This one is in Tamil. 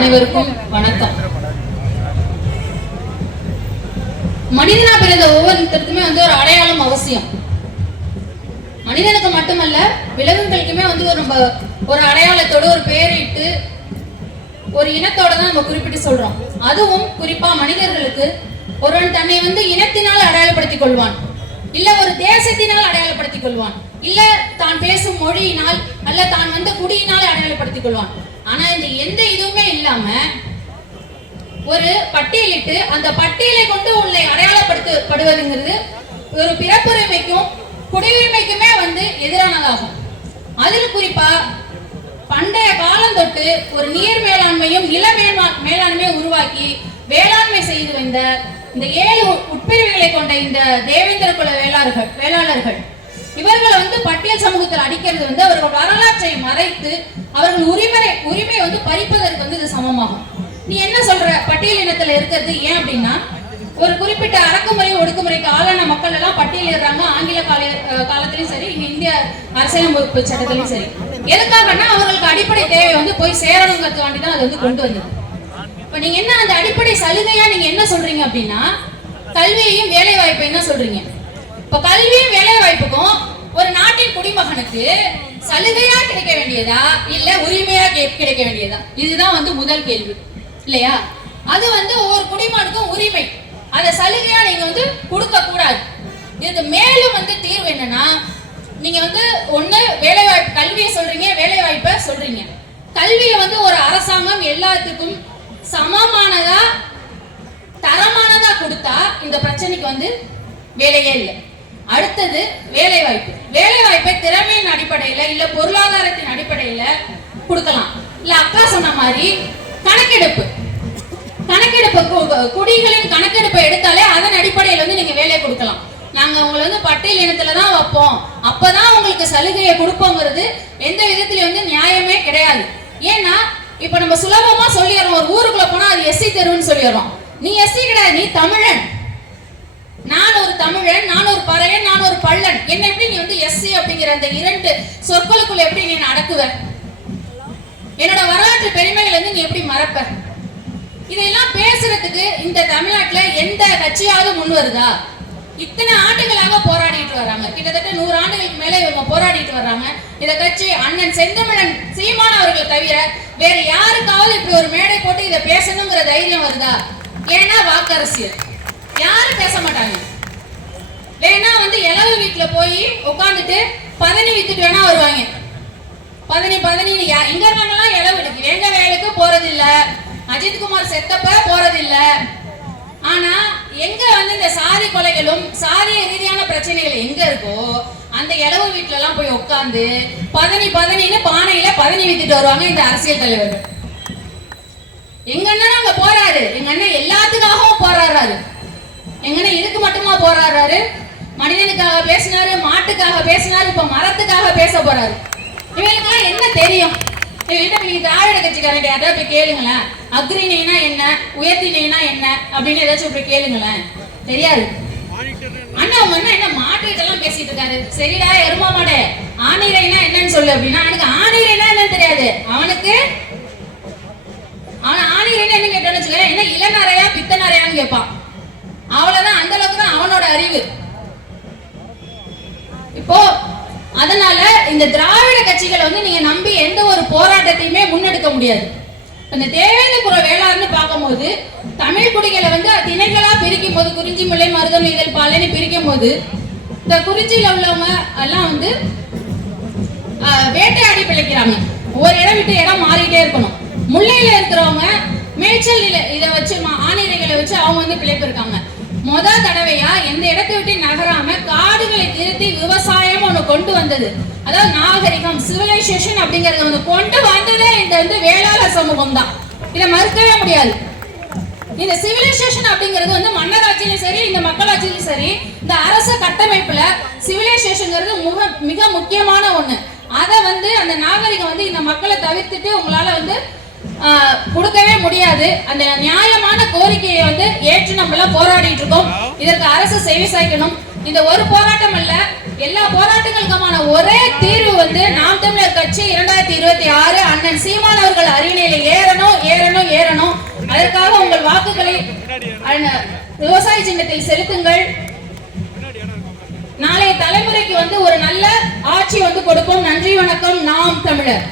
அனைவருக்கும் வணக்கம். மனிதனா பிறந்த ஒவ்வொருத்தருக்குமே ஒரு அடையாளம் அவசியம். மனிதனுக்கு மட்டுமல்ல, விலங்குகளுக்குமே ஒரு அடையாளத்தோட ஒரு பெயரிட்டு ஒரு இனத்தோட தான் நம்ம குறிப்பிட்டு சொல்றோம். அதுவும் குறிப்பா மனிதர்களுக்கு ஒருவன் தன்னை இனத்தினால் அடையாளப்படுத்திக் கொள்வான், இல்ல ஒரு தேசத்தினால் அடையாளப்படுத்திக் கொள்வான், இல்ல தான் பேசும் மொழியினால் அல்ல தான் குடியினால் அடையாளப்படுத்திக் கொள்வான். ஆனா இந்த எந்த இதுவுமே இல்லாம ஒரு பட்டியலிட்டு அந்த பட்டியலை கொண்டு உன்னை அடையாளப்படுத்தப்படுவதுங்கிறது ஒரு பிறப்புரிமைக்கும் குடியுரிமைக்குமே எதிரானதாகும். அதில் குறிப்பா பண்டைய காலம் தொட்டு ஒரு நீர் மேலாண்மையும் நில மேலாண்மையை உருவாக்கி வேளாண்மை செய்து வந்த இந்த 7 உட்பிரிவுகளை கொண்ட இந்த தேவேந்திர குல வேளாளர்கள் இவர்களை பட்டியல் சமூகத்தில் அடிக்கிறது அவர்கள் வரலாற்றை மறைத்து அவர்கள் உரிமையை பறிப்பதற்கு இது சமமாகும். நீ என்ன சொல்ற? பட்டியல் இனத்துல இருக்கிறது ஏன் அப்படின்னா, ஒரு குறிப்பிட்ட அடக்குமுறை ஒடுக்குமுறைக்கு ஆளான மக்கள் எல்லாம் பட்டியலிடுறாங்க. ஆங்கில காலத்திலயும் சரி, இந்திய அரசியலமைப்பு சட்டத்திலயும் சரி. எதுக்காகனா அவர்களுக்கு அடிப்படை தேவை போய் சேரணுங்கிறது வாண்டி தான் அது கொண்டு வந்தது. இப்ப நீங்க என்ன அந்த அடிப்படை சலுகையா நீங்க என்ன சொல்றீங்க அப்படின்னா, கல்வியையும் வேலை வாய்ப்பையும் தான் சொல்றீங்க. இப்ப கல்வியும் வேலை வாய்ப்புக்கும் ஒரு நாட்டின் குடிமகனுக்கு சலுகையா கிடைக்க வேண்டியதா இல்ல உரிமையா கிடைக்க வேண்டியதா? இதுதான் முதல் கேள்வி இல்லையா? அது ஒவ்வொரு குடிமகனுக்கும் உரிமை. அத சலுகையா நீங்க கொடுக்க கூடாது. இதுக்கு மேலும் தீர்வு என்னன்னா, நீங்க ஒண்ணு வேலை வாய்ப்பு, கல்வியை சொல்றீங்க, வேலை வாய்ப்பை சொல்றீங்க. கல்வியை ஒரு அரசாங்கம் எல்லாத்துக்கும் சமமானதா தரமானதா கொடுத்தா இந்த பிரச்சனைக்கு வேலையே இல்லை. அடுத்தது வேலை வாய்ப்பு. வேலை வாய்ப்பை திறமையின் அடிப்படையில இல்ல பொருளாதாரத்தின் அடிப்படையில கொடுக்கலாம். இல்ல அக்கா சொன்ன மாதிரி கணக்கெடுப்பு குடிகளின் கணக்கெடுப்பை எடுத்தாலே அதன் அடிப்படையில நீங்க வேலையை கொடுக்கலாம். நாங்க உங்களை பட்டியல் இனத்துல தான் வைப்போம், அப்பதான் உங்களுக்கு சலுகையை கொடுப்போங்கிறது எந்த விதத்திலயும் நியாயமே கிடையாது. ஏன்னா இப்ப நம்ம சுலபமா சொல்லிடுறோம், ஒரு ஊருக்குள்ள போனா அது எஸ்சி தெருவுன்னு சொல்லிடுறோம். நீ எஸ்சி கிடையாது, நீ தமிழன். நான் ஒரு தமிழன், நான் ஒரு பறையன், நான் ஒரு பள்ளன். என்ன எப்படி நீ எஸ்சி அப்படிங்கிற அந்த 2 சொற்களுக்குள்ள எப்படி நீ அடக்குவ? என்னோட வரலாற்று பெருமைகள் நீ எப்படி மறப்ப? இதெல்லாம் பேசுறதுக்கு இந்த தமிழ்நாட்டுல எந்த கட்சியாவது முன் வருதா? இத்தனை ஆண்டுகளாக போராடிட்டு வர்றாங்க. கிட்டத்தட்ட 100 ஆண்டுகளுக்கு மேல இவங்க போராடிட்டு வர்றாங்க. இந்த கட்சி அண்ணன் செந்தமிழன் சீமான் அவர்கள் தவிர வேற யாருக்காவது இப்படி ஒரு மேடை போட்டு இதை பேசணுங்கிற தைரியம் வருதா? ஏன்னா வாக்கரசியல். யாரும் பேச மாட்டாங்க. வேணா இளவு வீட்டுல போய் உட்காந்துட்டு பதனி வித்துட்டு வேணா வருவாங்க. பதனி எங்க இருக்காங்கலாம் இளவு எடுக்கு எங்க வேலைக்கு போறதில்ல. அஜித்குமார் செத்தப்ப போறதில்ல. ஆனா எங்க இந்த சாதி கொலைகளும் சாதிய ரீதியான பிரச்சனைகள் எங்க இருக்கோ அந்த இளவு வீட்டுல எல்லாம் போய் உட்கார்ந்து பதனின்னு பானையில பதனி வித்துட்டு வருவாங்க இந்த அரசியல் தலைவர்கள். எங்க அண்ணன் அங்க போறாரு, எங்க அண்ணன் எல்லாத்துக்காகவும் போராடுறாரு. எங்கன்னா இதுக்கு மட்டுமா போராடுறாரு? மனிதனுக்காக பேசினாரு, மாட்டுக்காக பேசினாரு, இப்ப மரத்துக்காக பேச போறாரு. இவங்களுக்கெல்லாம் என்ன தெரியும்? நீங்க திராவிட கட்சிக்காரங்க யாராவது போய் கேளுங்களேன், அக்ரிணைனா என்ன, உயர்த்தினா என்ன அப்படின்னு ஏதாச்சும் போய் கேளுங்களேன், தெரியாது. அண்ணா உங்க அண்ணா என்ன மாட்டுக்கிட்ட எல்லாம் பேசிட்டு இருக்காரு. சரிடா எருமா மாடே, ஆணிரைனா என்னன்னு சொல்லு அப்படின்னா அவனுக்கு ஆணிரைனா என்னன்னு தெரியாது. அவன் ஆணிரைனா என்ன கேட்டான்னு வச்சுக்க, என்ன இளநறையா பித்தநறையான்னு கேட்பான். அவ்வளவுதான், அந்த அளவுக்கு தான் அவனோட அறிவு. இப்போ அதனால இந்த திராவிட கட்சிகளை நீங்க நம்பி எந்த ஒரு போராட்டத்தையுமே முன்னெடுக்க முடியாது. இந்த தேவேந்திர குல வேளாண்மை பார்க்கும்போது தமிழ் குடிகளை திணைகளா பிரிக்கும் போது குறிஞ்சி முல்லை மருதம் இதழ் பாலைன்னு பிரிக்கும் போது இந்த குறிஞ்சியில உள்ளவங்க எல்லாம் வேட்டையாடி பிழைக்கிறாங்க. ஒரு இடம் விட்டு இடம் மாறிட்டே இருக்கணும். முல்லையில இருக்கிறவங்க மேய்ச்சல் இதை வச்சு ஆணிரைகளை வச்சு அவங்க பிழைப்பு இருக்காங்க. முதல் தடவையா எந்த இடத்தை விட்டு நகராம காடுகளை திருத்தி விவசாயம் ஒண்ணு கொண்டு வந்தது. அதாவது நாகரிகம், சிவிலைசேஷன் அப்படிங்கறது கொண்டு வந்ததே இந்த வேளாளர் சமூகம் தான். இதை மறுக்கவே முடியாது. இந்த சிவிலைசேஷன் அப்படிங்கிறது மன்னராட்சியிலும் சரி, இந்த மக்களாட்சியிலும் சரி, இந்த அரச கட்டமைப்புல சிவிலைசேஷன்ங்கிறது மிக முக்கியமான ஒண்ணு. அதை அந்த நாகரிகம் இந்த மக்களை தவிர்த்துட்டு உங்களால கொடுக்கவே முடியாது. அந்த நியாயமான கோரிக்கையை ஏற்று நம்ம போராடிட்டு இருக்கோம். இதற்கு அரசு செவி சாய்க்கணும். இந்த ஒரு போராட்டம் அல்ல, எல்லா போராட்டங்களுக்குமான ஒரே தீர்வு நாம் தமிழர் கட்சி 2026 அண்ணன் சீமான் அவர்கள் அரியணையில ஏறணும் ஏறணும் உங்கள் வாக்குகளை விவசாய சின்னத்தில் செலுத்துங்கள். நாளைய தலைமுறைக்கு ஒரு நல்ல ஆட்சி கொடுப்போம். நன்றி, வணக்கம். நாம் தமிழர்.